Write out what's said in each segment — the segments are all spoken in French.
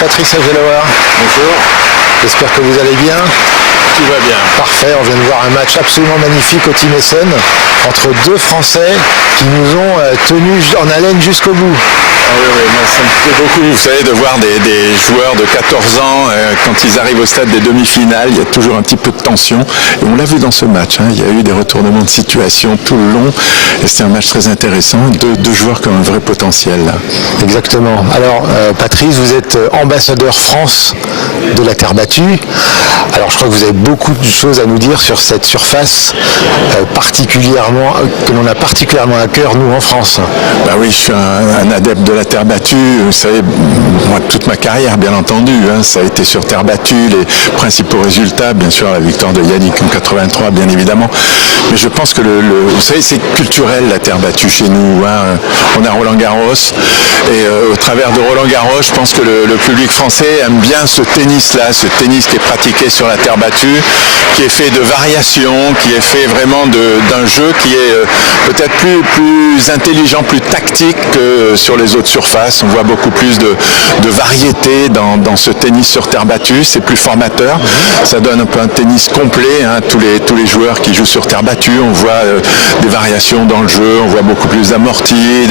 Patrice Ageloa. Bonjour. J'espère que vous allez bien. Tout va bien. Parfait, on vient de voir un match absolument magnifique au Team Essen entre deux Français qui nous ont tenus en haleine jusqu'au bout. Ah oui, moi ça me plaît beaucoup, vous savez, de voir des joueurs de 14 ans, quand ils arrivent au stade des demi-finales, il y a toujours un petit peu de tension. Et on l'a vu dans ce match, il y a eu des retournements de situation tout le long. Et c'était un match très intéressant, deux joueurs qui ont un vrai potentiel. Là. Exactement. Alors, Patrice, vous êtes ambassadeur France de la terre battue. Alors, je crois que vous avez beaucoup de choses à nous dire sur cette surface que l'on a particulièrement à cœur, nous, en France. Bah oui, je suis un adepte de la terre battue. Vous savez, moi, toute ma carrière, bien entendu, ça a été sur terre battue. Les principaux résultats, bien sûr, la victoire de Yannick en 83, bien évidemment. Mais je pense que vous savez, c'est culturel, la terre battue chez nous. On a Roland-Garros. Et au travers de Roland-Garros, je pense que le public français aime bien ce tennis-là, ce tennis qui est pratiqué sur la terre battue, qui est fait de variations, qui est fait vraiment d'un jeu qui est peut-être plus intelligent, plus tactique que sur les autres surfaces. On voit beaucoup plus de variété dans ce tennis sur terre battue. C'est plus formateur. Ça donne un peu un tennis complet. Tous les joueurs qui jouent sur terre battue, on voit des variations dans le jeu. On voit beaucoup plus d'amortis,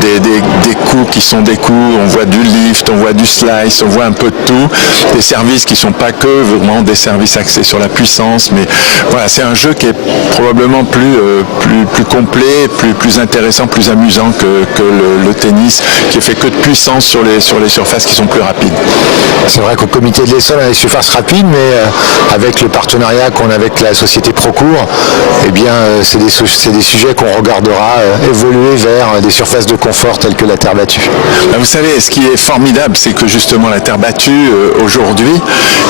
des coups qui sont des coups. On voit du lift, on voit du slice, on voit un peu de tout. Des services qui ne sont pas que vraiment des services axés sur la puissance. Mais voilà, c'est un jeu qui est probablement plus complet, plus intéressant, plus amusant que le tennis qui est fait que de puissance sur les surfaces qui sont plus rapides. C'est vrai qu'au comité de l'Essonne, on a des surfaces rapides, mais avec le partenariat qu'on a avec la société Procours, eh bien, c'est des sujets qu'on regardera évoluer vers des surfaces de confort telles que la terre battue. Vous savez, ce qui est formidable, c'est que justement la terre battue, aujourd'hui,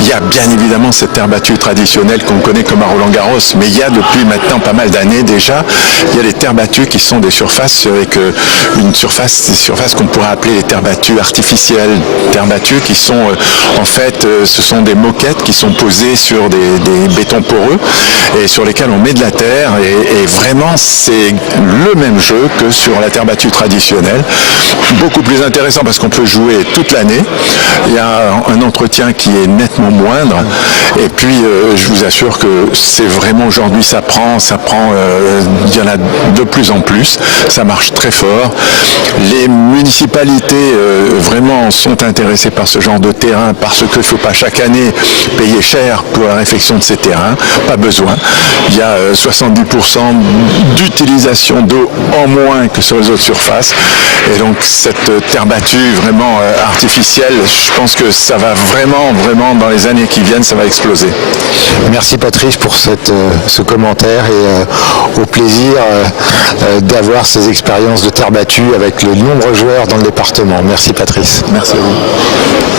il y a bien évidemment cette terre battue traditionnelle qu'on connaît comme à Roland-Garros, mais il y a depuis maintenant pas mal d'années déjà, il y a des terres battues qui sont des surfaces avec des surfaces qu'on pourrait appeler les terres battues artificielles, terres battues qui sont en fait, ce sont des moquettes qui sont posées sur des bétons poreux et sur lesquels on met de la terre et vraiment c'est le même jeu que sur la terre battue traditionnelle. Beaucoup plus intéressant parce qu'on peut jouer toute l'année. Il y a un entretien qui est nettement moindre et puis je vous assure que c'est vraiment aujourd'hui ça prend, il y en a de plus en plus, ça marche très fort. Les municipalités vraiment sont intéressées par ce genre de terrain parce qu'il ne faut pas chaque année payer cher pour la réfection de ces terrains, pas besoin. Il y a 70% d'utilisation d'eau en moins que sur les autres surfaces et donc cette terre battue vraiment artificielle, je pense que ça va vraiment dans les années qui viennent, ça va exploser. Merci Patrice pour ce commentaire et au plaisir d'avoir ces expériences de terre battue avec de nombreux joueurs dans le département. Merci Patrice. Merci à vous.